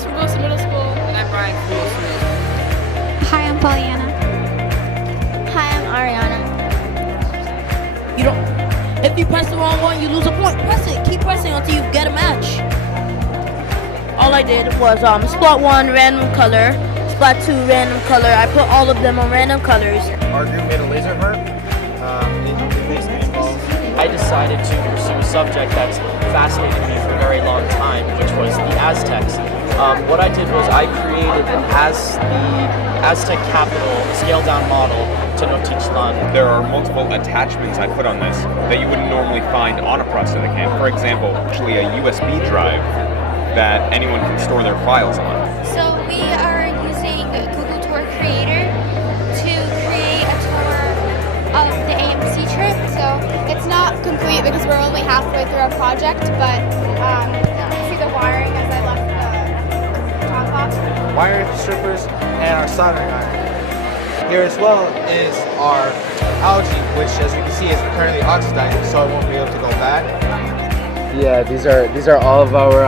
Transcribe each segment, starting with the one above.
Alex from Wilson Middle School. And I'm Brian from Wilson Middle School. Hi, I'm Pollyanna. Hi, I'm Ariana. You don't. If you press the wrong one, you lose a point. Press it. Keep pressing until you get a match. All I did was splat 1 random color, splat 2 random color. I put all of them on random colors. Our group made a laser heart. It basically involves. I decided to pursue a subject that's fascinated me for a very long time, which was the Aztecs. What I did was I created the Aztec capital scaled-down model Tenochtitlan. There are multiple attachments I put on this that you wouldn't normally find on a prosthetic hand. For example, actually a USB drive that anyone can store their files on. So we are using Google Tour Creator to create a tour of the AMC trip. So it's not complete because we're only halfway through our project, but you see the wiring as I left the top box. Wiring strippers and our soldering iron. Here as well is our algae, which as you can see is currently oxidizing, so it won't be able to go back. Yeah, these are all of our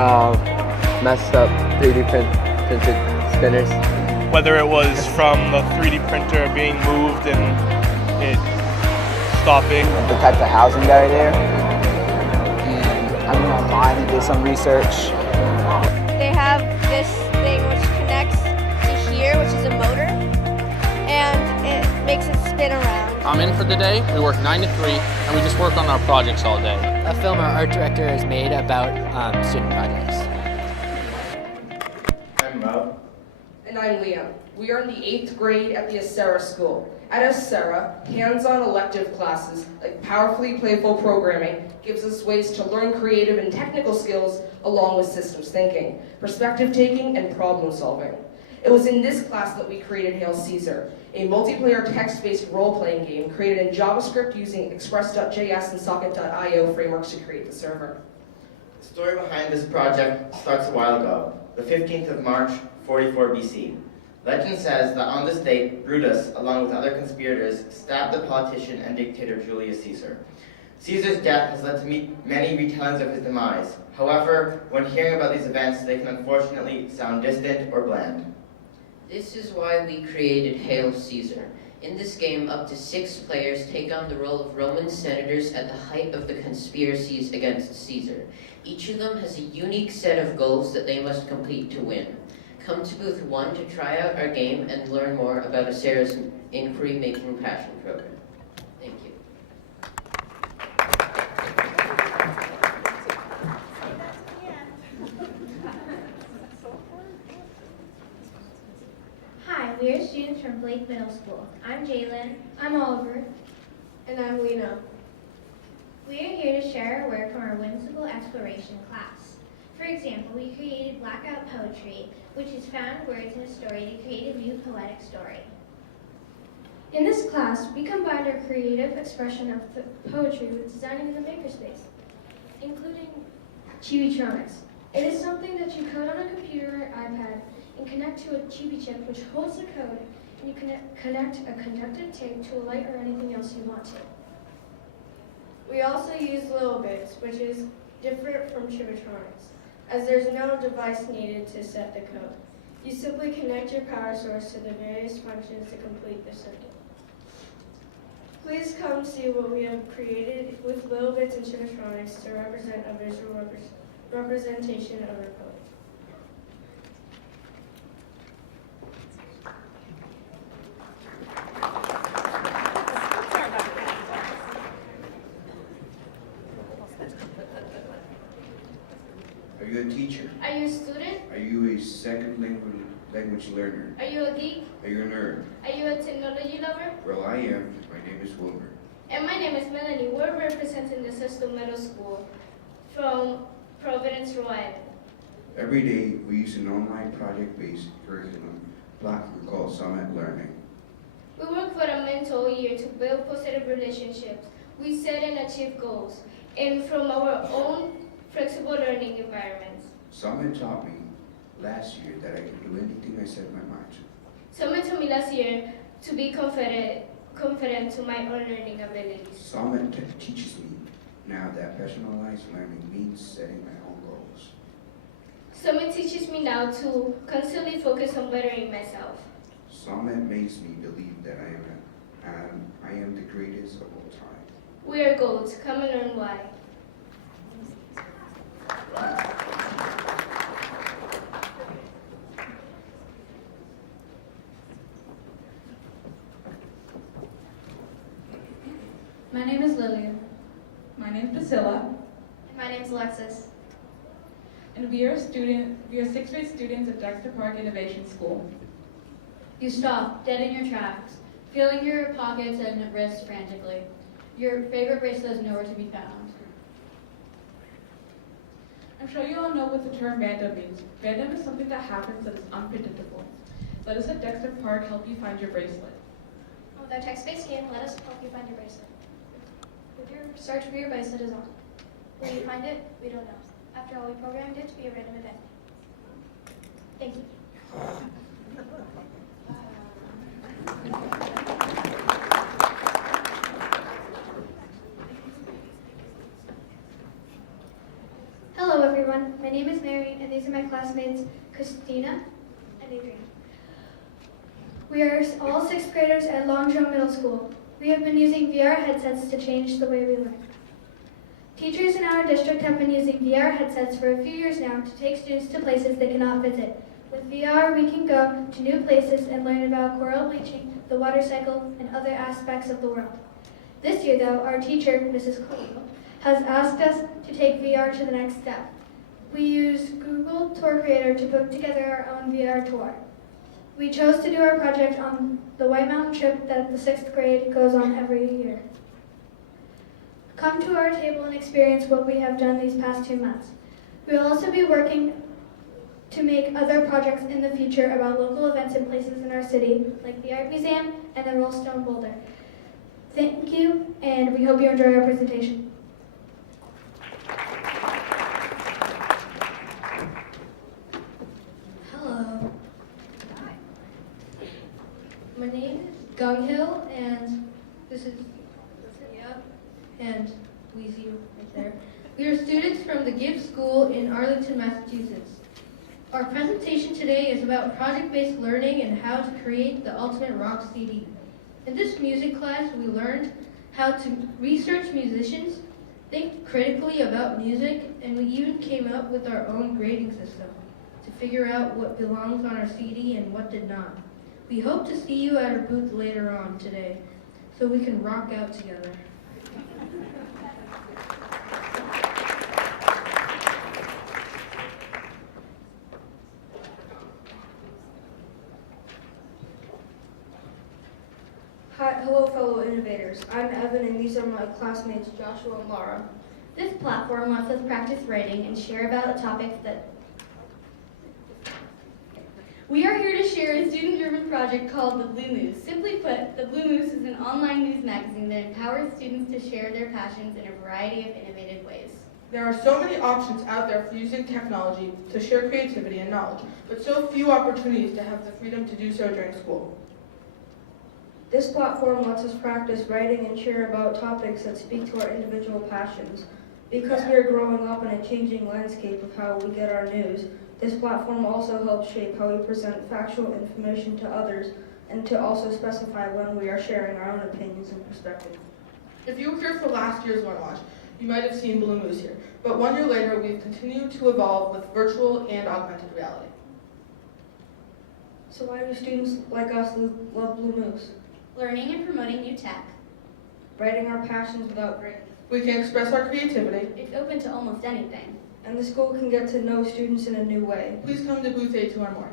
messed up 3D printed spinners. Whether it was from the 3D printer being moved and it stopping. The type of housing that are there. And I went online and did some research. They have this thing which connects to here, which is a motor, and it makes it spin around. I'm in for the day. We work 9 to 3, and we just work on our projects all day. A film our art director has made about student projects. I'm Mo. And I'm Liam. We are in the 8th grade at the Acera School. At Acera, hands-on elective classes like powerfully playful programming gives us ways to learn creative and technical skills along with systems thinking, perspective taking, and problem solving. It was in this class that we created Hail Caesar, a multiplayer text-based role-playing game created in JavaScript using Express.js and Socket.io frameworks to create the server. The story behind this project starts a while ago, the 15th of March, 44 BC. Legend says that on this date, Brutus, along with other conspirators, stabbed the politician and dictator Julius Caesar. Caesar's death has led to many retellings of his demise. However, when hearing about these events, they can unfortunately sound distant or bland. This is why we created Hail Caesar. In this game, up to 6 players take on the role of Roman senators at the height of the conspiracies against Caesar. Each of them has a unique set of goals that they must complete to win. Come to booth 1 to try out our game and learn more about Acera's Inquiry Making Passion program. Thank you. Hi, we are students from Blake Middle School. I'm Jalen. I'm Oliver. And I'm Lena. We are here to share our work from our whimsical exploration class. For example, we created Blackout Poetry, which is found words in a story to create a new poetic story. In this class, we combined our creative expression of the poetry with designing in the makerspace, including Chibitronics. It is something that you code on a computer or iPad and connect to a Chibi chip which holds the code, and you connect a conductive tape to a light or anything else you want to. We also use Little Bits, which is different from Chibitronics, as there's no device needed to set the code. You simply connect your power source to the various functions to complete the circuit. Please come see what we have created with Little Bits and Chibitronics to represent a visual representation of our code. Are you a teacher? Are you a student? Are you a second language learner? Are you a geek? Are you a nerd? Are you a technology lover? Well, I am. My name is Wilbur. And my name is Melanie. We're representing the System Middle School from Providence, Rhode Island. Every day, we use an online project-based curriculum platform called Summit Learning. We work for a mental year to build positive relationships. We set and achieve goals, and from our own flexible learning environments. Summit taught me last year that I can do anything I set my mind to. Summit told me last year to be confident to my own learning abilities. Summit teaches me now that personalized learning means setting my own goals. Summit teaches me now to constantly focus on bettering myself. Summit makes me believe that I am the greatest of all time. We are goats. Come and learn why. My name is Lillian. My name is Priscilla. And my name is Alexis. And we are 6th grade students at Dexter Park Innovation School. You stop, dead in your tracks, feeling your pockets and wrists frantically. Your favorite bracelet is nowhere to be found. I'm sure you all know what the term random means. Random is something that happens that is unpredictable. Let us at Dexter Park help you find your bracelet. With our text-based game, let us help you find your bracelet. With your search for your bracelet is on. Will you find it? We don't know. After all, we programmed it to be a random event. Thank you. Hello everyone, my name is Mary and these are my classmates Christina and Adrian. We are all 6th graders at Longzhou Middle School. We have been using VR headsets to change the way we learn. Teachers in our district have been using VR headsets for a few years now to take students to places they cannot visit. With VR, we can go to new places and learn about coral bleaching, the water cycle, and other aspects of the world. This year, though, our teacher, Mrs. Cole, has asked us to take VR to the next step. We used Google Tour Creator to put together our own VR tour. We chose to do our project on the White Mountain trip that the 6th grade goes on every year. Come to our table and experience what we have done these past 2 months. We will also be working to make other projects in the future about local events and places in our city, like the Art Museum and the Rollstone Boulder. Thank you, and we hope you enjoy our presentation. Hello. My name is Gung Hill, and this is Sophia and Wheezy right there. We are students from the Gibbs School in Arlington, Massachusetts. Our presentation today is about project-based learning and how to create the ultimate rock CD. In this music class, we learned how to research musicians, think critically about music, and we even came up with our own grading system to figure out what belongs on our CD and what did not. We hope to see you at our booth later on today so we can rock out together. Hello, fellow innovators. I'm Evan, and these are my classmates, Joshua and Laura. This platform lets us practice writing and share about topics that... We are here to share a student-driven project called The Blue Moose. Simply put, The Blue Moose is an online news magazine that empowers students to share their passions in a variety of innovative ways. There are so many options out there for using technology to share creativity and knowledge, but so few opportunities to have the freedom to do so during school. This platform lets us practice writing and share about topics that speak to our individual passions. Because we are growing up in a changing landscape of how we get our news, this platform also helps shape how we present factual information to others and to also specify when we are sharing our own opinions and perspectives. If you were here for last year's Learn Launch, you might have seen Blue Moose here, but 1 year later we've continued to evolve with virtual and augmented reality. So why do students like us love Blue Moose? Learning and promoting new tech. Writing our passions without grades. We can express our creativity. It's open to almost anything. And the school can get to know students in a new way. Please come to booth 8 to learn more.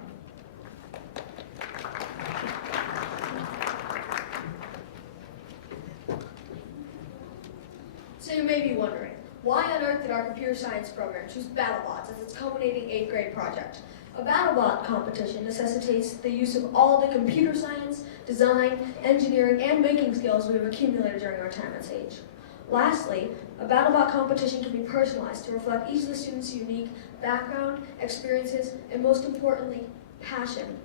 So you may be wondering, why on earth did our computer science program choose BattleBots as its culminating 8th grade project? A BattleBot competition necessitates the use of all the computer science, design, engineering, and making skills we have accumulated during our time at Sage. Lastly, a BattleBot competition can be personalized to reflect each of the students' unique background, experiences, and most importantly, passion.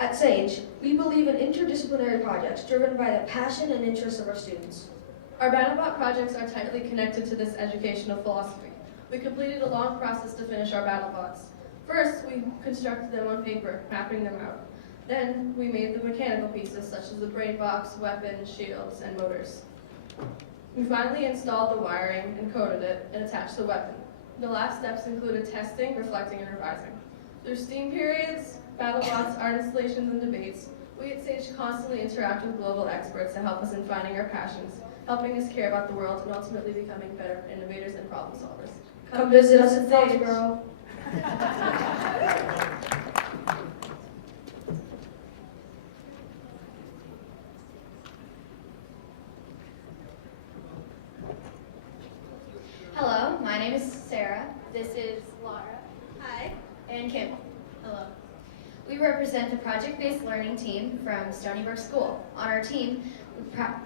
At Sage, we believe in interdisciplinary projects driven by the passion and interests of our students. Our BattleBot projects are tightly connected to this educational philosophy. We completed a long process to finish our BattleBots. First, we constructed them on paper, mapping them out. Then, we made the mechanical pieces such as the brain box, weapons, shields, and motors. We finally installed the wiring and coded it and attached the weapon. The last steps included testing, reflecting, and revising. Through STEAM periods, BattleBots, art installations, and debates, we at Sage constantly interact with global experts to help us in finding our passions, helping us care about the world, and ultimately becoming better innovators and problem solvers. Come visit us at Foxborough. Hello, my name is Sarah. This is Laura. Hi. And Kim. Hello. We represent the project-based learning team from Stony Brook School. On our team,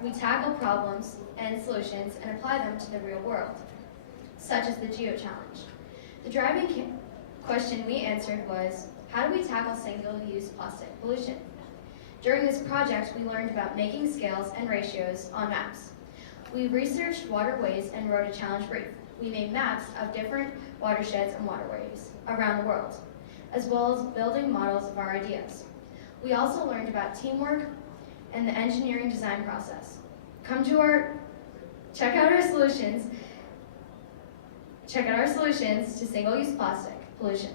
we tackle problems and solutions and apply them to the real world, such as the Geo Challenge. The driving question we answered was, how do we tackle single-use plastic pollution? During this project, we learned about making scales and ratios on maps. We researched waterways and wrote a challenge brief. We made maps of different watersheds and waterways around the world, as well as building models of our ideas. We also learned about teamwork and the engineering design process. Check out our solutions to single-use plastic pollution.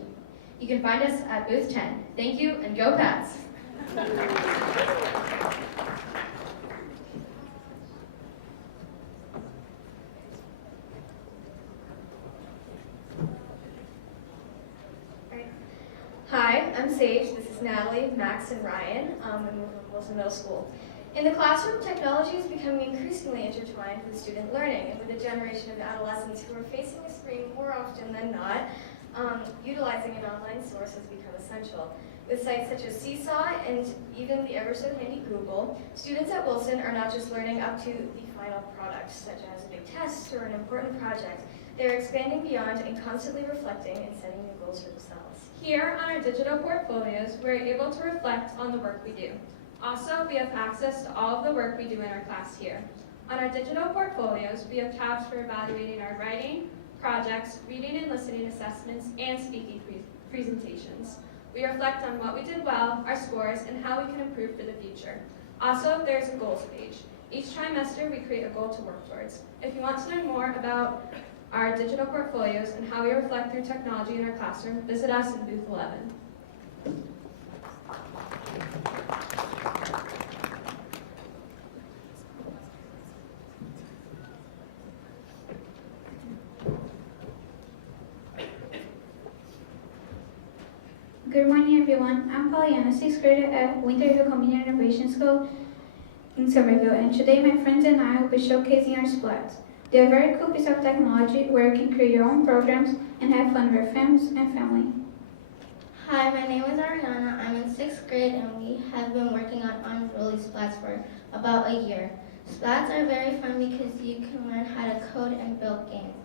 You can find us at booth 10. Thank you, and go Pats! Hi, I'm Sage. This is Natalie, Max, and Ryan, and we're from Wilson Middle School. In the classroom, technology is becoming increasingly intertwined with student learning, and with a generation of adolescents who are facing a screen more often than not, utilizing an online source has become essential. With sites such as Seesaw and even the ever so handy Google, students at Wilson are not just learning up to the final product, such as a big test or an important project. They're expanding beyond and constantly reflecting and setting new goals for themselves. Here on our digital portfolios, we're able to reflect on the work we do. Also, we have access to all of the work we do in our class here. On our digital portfolios, we have tabs for evaluating our writing, projects, reading and listening assessments, and speaking presentations. We reflect on what we did well, our scores, and how we can improve for the future. Also, there's a goals page. Each trimester, we create a goal to work towards. If you want to learn more about our digital portfolios and how we reflect through technology in our classroom, visit us in booth 11. Good morning, everyone. I'm Pollyanna, 6th grader at Winter Hill Community Innovation School in Somerville, and today my friends and I will be showcasing our splats. They're a very cool piece of technology where you can create your own programs and have fun with your friends and family. Hi, my name is Ariana. I'm in 6th grade and we have been working on unruly splats for about a year. Splats are very fun because you can learn how to code and build games.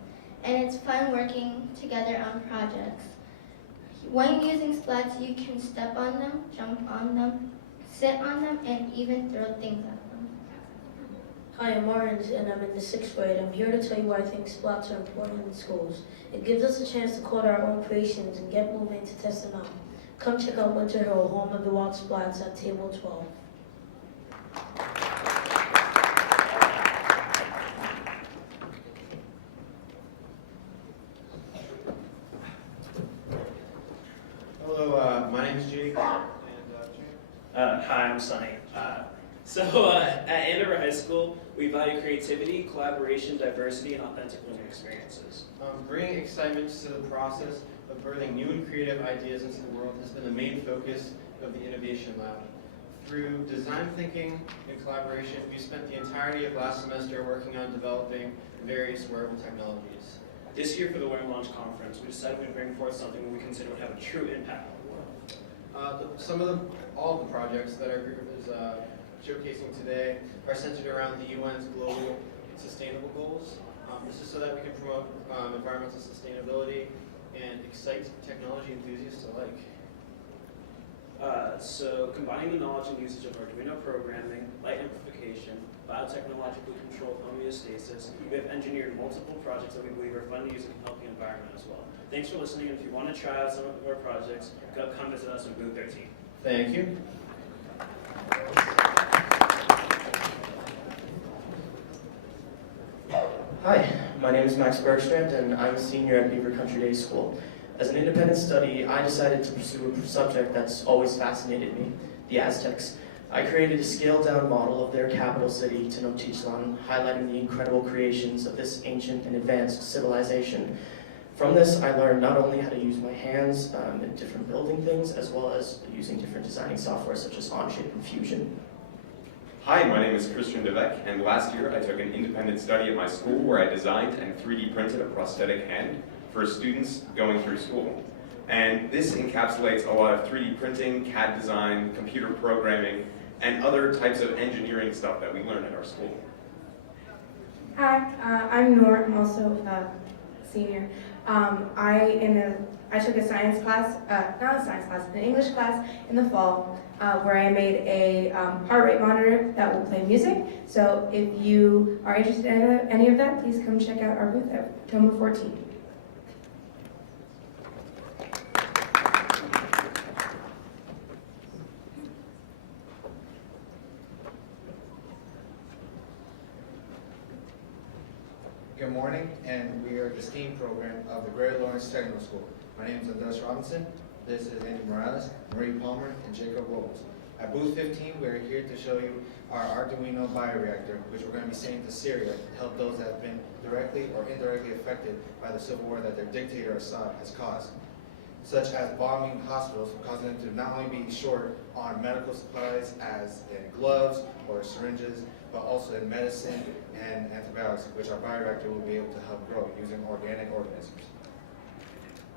And it's fun working together on projects. When using splats, you can step on them, jump on them, sit on them, and even throw things at them. Hi, I'm Orange, and I'm in the 6th grade. I'm here to tell you why I think splats are important in schools. It gives us a chance to code our own creations and get moving to test them out. Come check out Winter Hill, home of the wild splats at table 12. Hello, my name is Jake. Hi, I'm Sunny. At Andover High School, we value creativity, collaboration, diversity, and authentic learning experiences. Bringing excitement to the process of birthing new and creative ideas into the world has been the main focus of the Innovation Lab. Through design thinking and collaboration, we spent the entirety of last semester working on developing various wearable technologies. This year for the Wear and Launch Conference, we decided we'd bring forth something we consider would have a true impact on the world. All of the projects that our group is showcasing today are centered around the UN's global sustainable goals. This is so that we can promote environmental sustainability and excite technology enthusiasts alike. So combining the knowledge and usage of Arduino programming, light amplification, biotechnologically controlled homeostasis, we have engineered multiple projects that we believe are fun to use and can help the environment as well. Thanks for listening, and if you want to try out some of our projects, come visit us in booth 13. Thank you. Hi, my name is Max Bergstrand, and I'm a senior at Beaver Country Day School. As an independent study, I decided to pursue a subject that's always fascinated me, the Aztecs. I created a scaled-down model of their capital city, Tenochtitlan, highlighting the incredible creations of this ancient and advanced civilization. From this, I learned not only how to use my hands in different building things, as well as using different designing software such as Onshape and Fusion. Hi, my name is Christian Devek, and last year I took an independent study at my school where I designed and 3D printed a prosthetic hand for students going through school. And this encapsulates a lot of 3D printing, CAD design, computer programming, and other types of engineering stuff that we learn at our school. Hi, I'm Noor. I'm also a senior. I took a science class, not a science class, an English class in the fall where I made a heart rate monitor that will play music. So if you are interested in any of that, please come check out our booth at Toma 14. Good morning, and we are the STEAM program of the Greater Lawrence Technical School. My name is Andres Robinson. This is Andy Morales, Marie Palmer, and Jacob Robles. At booth 15, we are here to show you our Arduino Bioreactor, which we're going to be sending to Syria to help those that have been directly or indirectly affected by the civil war that their dictator Assad has caused, such as bombing hospitals, causing them to not only be short on medical supplies as in gloves or syringes, but also in medicine and antibiotics, which our bioreactor will be able to help grow using organic organisms.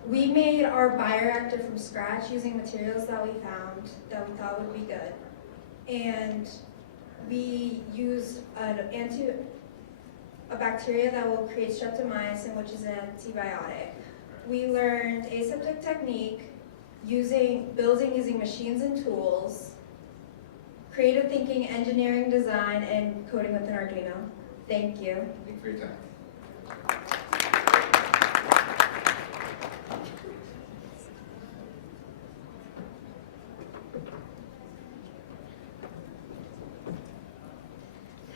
We made our bioreactor from scratch using materials that we found that we thought would be good. And we used a bacteria that will create streptomycin, which is an antibiotic. We learned aseptic technique, building using machines and tools, creative thinking, engineering, design, and coding with an Arduino. Thank you. Thank you for your time.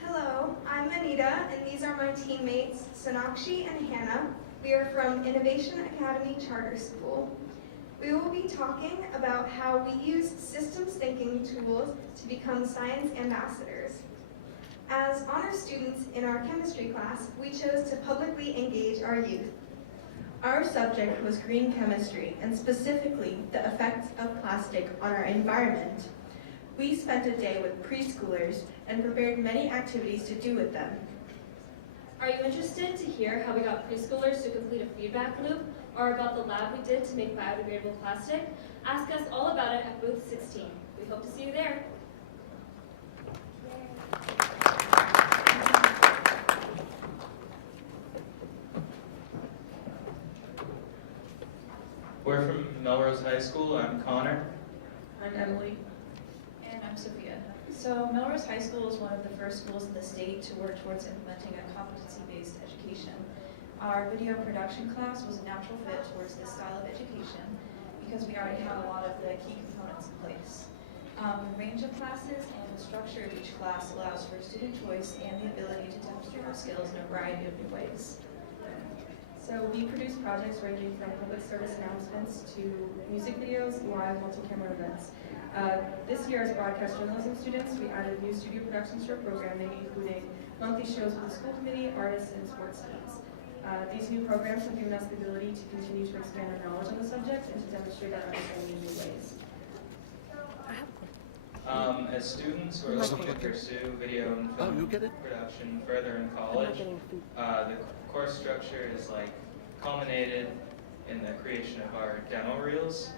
Hello, I'm Anita, and these are my teammates, Sonakshi and Hannah. We are from Innovation Academy Charter School. We will be talking about how we use systems thinking tools to become science ambassadors. As honor students in our chemistry class, we chose to publicly engage our youth. Our subject was green chemistry, and specifically the effects of plastic on our environment. We spent a day with preschoolers and prepared many activities to do with them. Are you interested to hear how we got preschoolers to complete a feedback loop, or about the lab we did to make biodegradable plastic? Ask us all about it at booth 16. We hope to see you there. We're from Melrose High School. I'm Connor. I'm Emily. And I'm Sophia. So Melrose High School is one of the first schools in the state to work towards implementing a competency-based education. Our video production class was a natural fit towards this style of education because we already have a lot of the key components in place. The range of classes and the structure of each class allows for student choice and the ability to demonstrate our skills in a variety of new ways. So we produce projects ranging from public service announcements to music videos, live multi-camera events. This year as broadcast journalism students, we added new studio productions to our programming, including monthly shows with the school committee, artists, and sports teams. These new programs have given us the ability to continue to expand our knowledge on the subject and to demonstrate our understanding in new ways. As students, we're looking to pursue video and film production further in college. The course structure is culminated in the creation of our demo reels,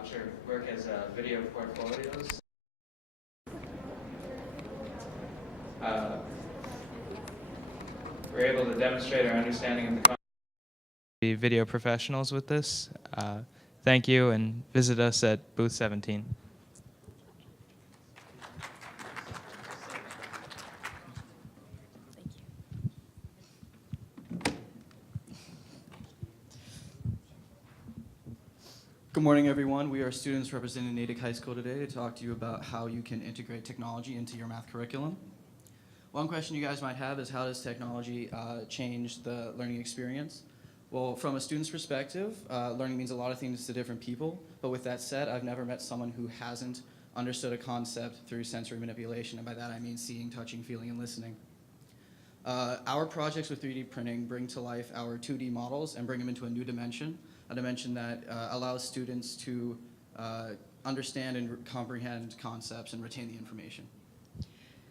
which work as video portfolios. We're able to demonstrate our understanding of the content. Be video professionals with this. Thank you, and visit us at booth 17. Good morning, everyone. We are students representing Natick High School today to talk to you about how you can integrate technology into your math curriculum. One question you guys might have is, how does technology change the learning experience? Well, from a student's perspective, learning means a lot of things to different people. But with that said, I've never met someone who hasn't understood a concept through sensory manipulation. And by that, I mean seeing, touching, feeling, and listening. Our projects with 3D printing bring to life our 2D models and bring them into a new dimension, a dimension that allows students to understand and comprehend concepts and retain the information.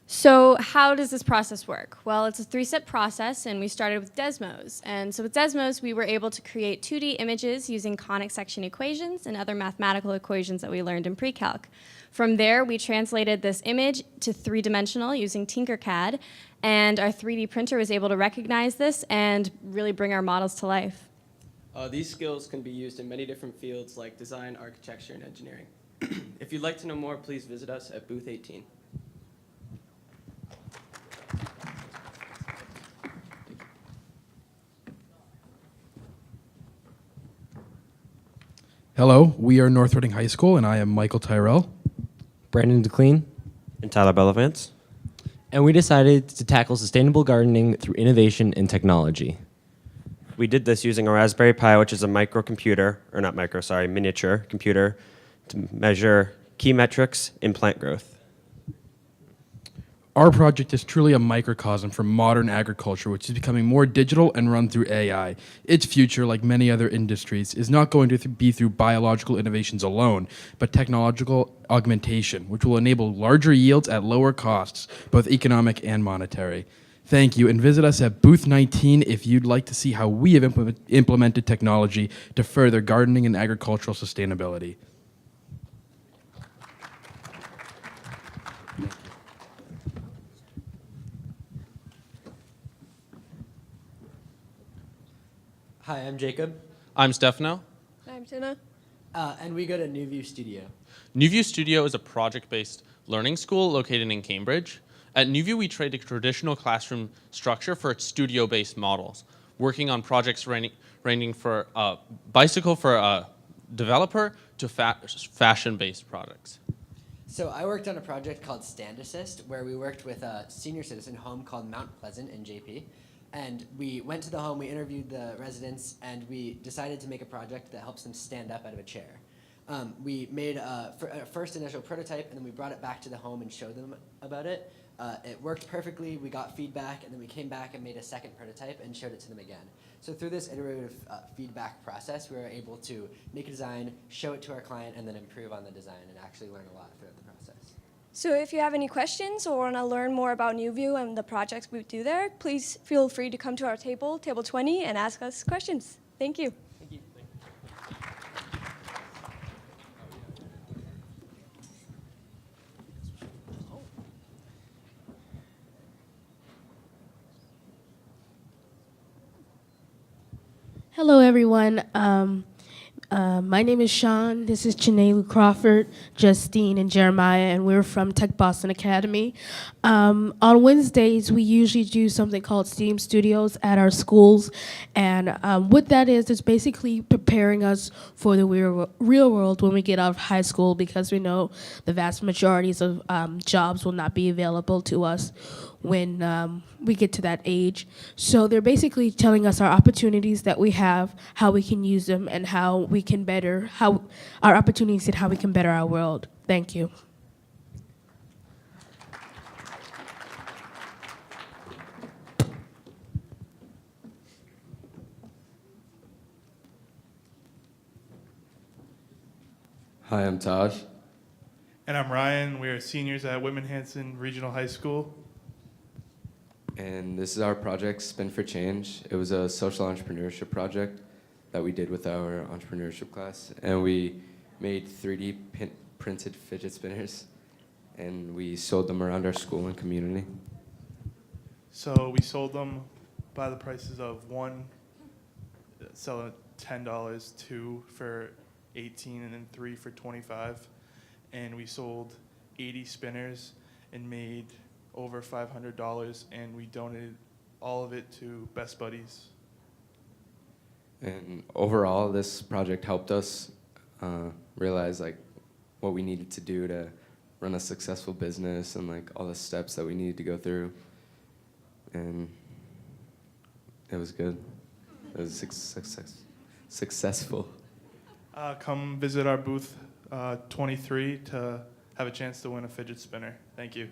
So how does this process work? Well, it's a 3-step process, and we started with Desmos. And so with Desmos, we were able to create 2D images using conic section equations and other mathematical equations that we learned in pre-calc. From there, we translated this image to 3-dimensional using Tinkercad, and our 3D printer was able to recognize this and really bring our models to life. These skills can be used in many different fields like design, architecture, and engineering. If you'd like to know more, please visit us at booth 18. Hello, we are North Reading High School, and I am Michael Tyrell. Brandon DeClean. And Tyler Bellavance. And we decided to tackle sustainable gardening through innovation and technology. We did this using a Raspberry Pi, which is a microcomputer, or not micro, sorry, miniature computer, to measure key metrics in plant growth. Our project is truly a microcosm for modern agriculture, which is becoming more digital and run through AI. Its future, like many other industries, is not going to be through biological innovations alone, but technological augmentation, which will enable larger yields at lower costs, both economic and monetary. Thank you, and visit us at booth 19 if you'd like to see how we have implemented technology to further gardening and agricultural sustainability. Hi, I'm Jacob. I'm Stefano. I'm Tina. And we go to New View Studio. New View Studio is a project-based learning school located in Cambridge. At New View, we trade a traditional classroom structure for its studio-based models, working on projects ranging for a bicycle for a developer to fashion-based products. So I worked on a project called Stand Assist, where we worked with a senior citizen home called Mount Pleasant in JP. And we went to the home, we interviewed the residents, and we decided to make a project that helps them stand up out of a chair. We made a first initial prototype, and then we brought it back to the home and showed them about it. It worked perfectly, we got feedback, and then we came back and made a second prototype and showed it to them again. So through this iterative feedback process, we were able to make a design, show it to our client, and then improve on the design and actually learn a lot throughout the process. So if you have any questions or want to learn more about New View and the projects we do there, please feel free to come to our table 20, and ask us questions. Thank you. Thank you. Hello, everyone. My name is Sean. This is Janae Crawford, Justine, and Jeremiah, and we're from Tech Boston Academy. On Wednesdays, we usually do something called STEAM Studios at our schools, and what that is basically preparing us for the real world when we get out of high school, because we know the vast majorities of jobs will not be available to us when we get to that age. So they're basically telling us our opportunities that we have, how we can use them, and how we can better, how our opportunities and how we can better our world. Thank you. Hi, I'm Taj. And I'm Ryan. We are seniors at Whitman-Hanson Regional High School. And this is our project, Spin for Change. It was a social entrepreneurship project that we did with our entrepreneurship class. And we made 3D printed fidget spinners, and we sold them around our school and community. So we sold them by the prices of one, selling $10, two for $18, and then three for $25. And we sold 80 spinners and made over $500, and we donated all of it to Best Buddies. And overall, this project helped us realize like what we needed to do to run a successful business and like all the steps that we needed to go through. And it was good. It was successful. Come visit our booth 23 to have a chance to win a fidget spinner. Thank you.